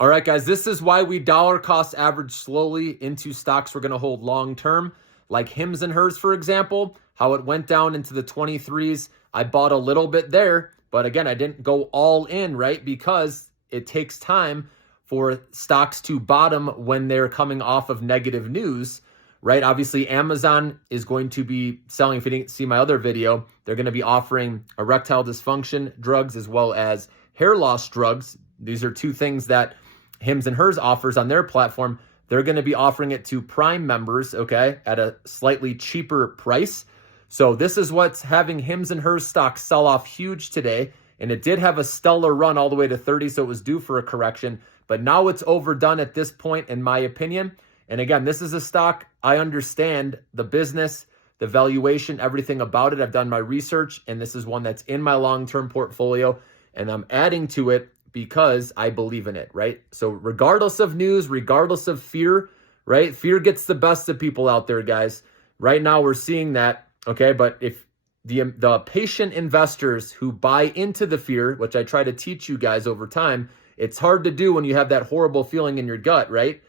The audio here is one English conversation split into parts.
All right, guys, this is why we dollar cost average slowly into stocks we're going to hold long term, like Hims and Hers, for example, how it went down into the 23s. I bought a little bit there, but again, I didn't go all in, right? Because it takes time for stocks to bottom when they're coming off of negative news, right? Obviously, Amazon is going to be selling, if you didn't see my other video, they're going to be offering erectile dysfunction drugs as well as hair loss drugs. These are two things that Hims and Hers offers on their platform. They're going to be offering it to Prime members, okay, at a slightly cheaper price. So this is what's having Hims and Hers stock sell off huge today. And it did have a stellar run all the way to 30, so it was due for a correction. But now it's overdone at this point, in my opinion. And again, this is a stock, I understand the business, the valuation, everything about it. I've done my research, and this is one that's in my long-term portfolio, and I'm adding to it because I believe in it, right? So regardless of news, regardless of fear, right? Fear gets the best of people out there, guys. Right now we're seeing that, okay? But if the patient investors who buy into the fear, which I try to teach you guys over time, it's hard to do when you have that horrible feeling in your gut, right?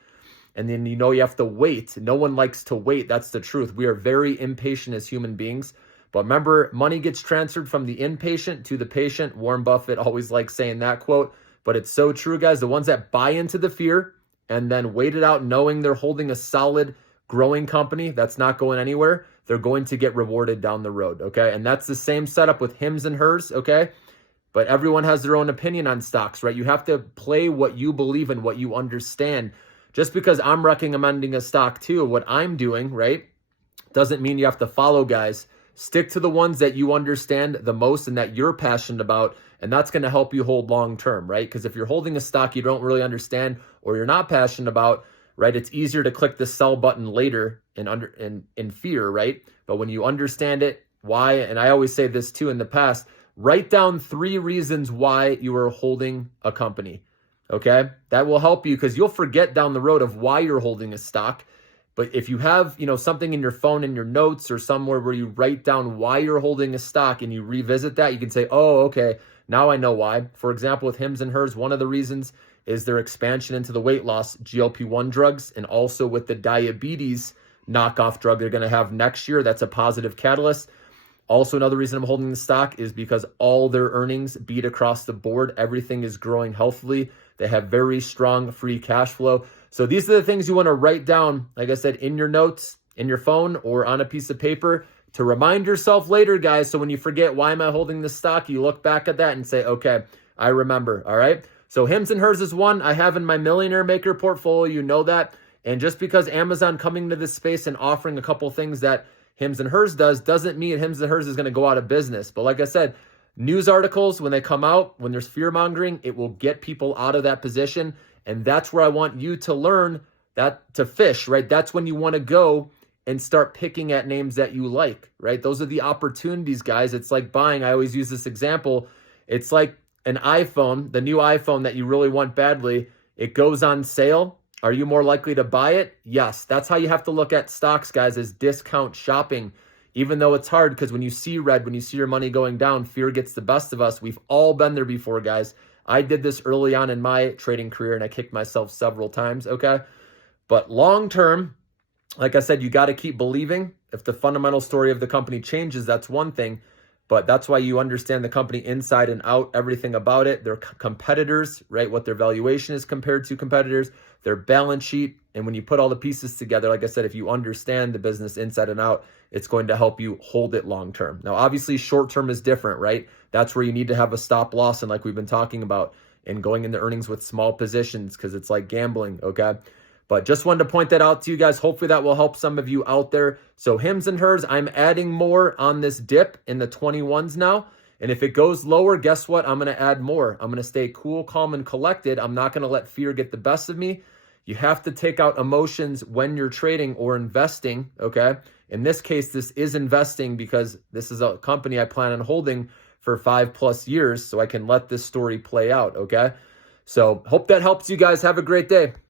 And then you have to wait. No one likes to wait. That's the truth. We are very impatient as human beings. But remember, money gets transferred from the inpatient to the patient. Warren Buffett always likes saying that quote. But it's so true, guys. The ones that buy into the fear and then wait it out knowing they're holding a solid, growing company that's not going anywhere, they're going to get rewarded down the road, okay? And that's the same setup with Hims and Hers, okay? But everyone has their own opinion on stocks, right? You have to play what you believe in, what you understand. Just because I'm recommending a stock too, what I'm doing, right, doesn't mean you have to follow, guys. Stick to the ones that you understand the most and that you're passionate about, and that's going to help you hold long term, right? Because if you're holding a stock you don't really understand or you're not passionate about, right, it's easier to click the sell button later in fear, right? But when you understand it, why, and I always say this too in the past, write down 3 reasons why you are holding a company, okay? That will help you because you'll forget down the road of why you're holding a stock. But if you have, something in your phone, in your notes or somewhere where you write down why you're holding a stock and you revisit that, you can say, oh, okay, now I know why. For example, with Hims and Hers, one of the reasons is their expansion into the weight loss GLP-1 drugs, and also with the diabetes knockoff drug they're going to have next year. That's a positive catalyst. Also, another reason I'm holding the stock is because all their earnings beat across the board. Everything is growing healthily. They have very strong free cash flow. So these are the things you want to write down, like I said, in your notes, in your phone, or on a piece of paper to remind yourself later, guys. So when you forget, why am I holding this stock? You look back at that and say, okay, I remember, all right? So Hims and Hers is one I have in my Millionaire Maker portfolio. You know that. And just because Amazon coming to this space and offering a couple things that Hims and Hers does doesn't mean Hims and Hers is going to go out of business. But like I said, news articles, when they come out, when there's fear mongering, it will get people out of that position. And that's where I want you to learn that to fish, right? That's when you want to go and start picking at names that you like, right? Those are the opportunities, guys. It's like buying. I always use this example. It's like an iPhone, the new iPhone that you really want badly. It goes on sale. Are you more likely to buy it? Yes. That's how you have to look at stocks, guys, as discount shopping. Even though it's hard, because when you see red, when you see your money going down, fear gets the best of us. We've all been there before, guys. I did this early on in my trading career, and I kicked myself several times, okay? But long term, like I said, you got to keep believing. If the fundamental story of the company changes, that's one thing. But that's why you understand the company inside and out, everything about it, their competitors, right? What their valuation is compared to competitors, their balance sheet. And when you put all the pieces together, like I said, if you understand the business inside and out, it's going to help you hold it long term. Now, obviously, short term is different, right? That's where you need to have a stop loss, and like we've been talking about, and going into earnings with small positions because it's like gambling, okay? But just wanted to point that out to you guys. Hopefully that will help some of you out there. So Hims and Hers, I'm adding more on this dip in the 21s now. And if it goes lower, guess what? I'm going to add more. I'm going to stay cool, calm, and collected. I'm not going to let fear get the best of me. You have to take out emotions when you're trading or investing, okay? In this case, this is investing because this is a company I plan on holding for 5+ years so I can let this story play out, okay? So hope that helps you guys. Have a great day.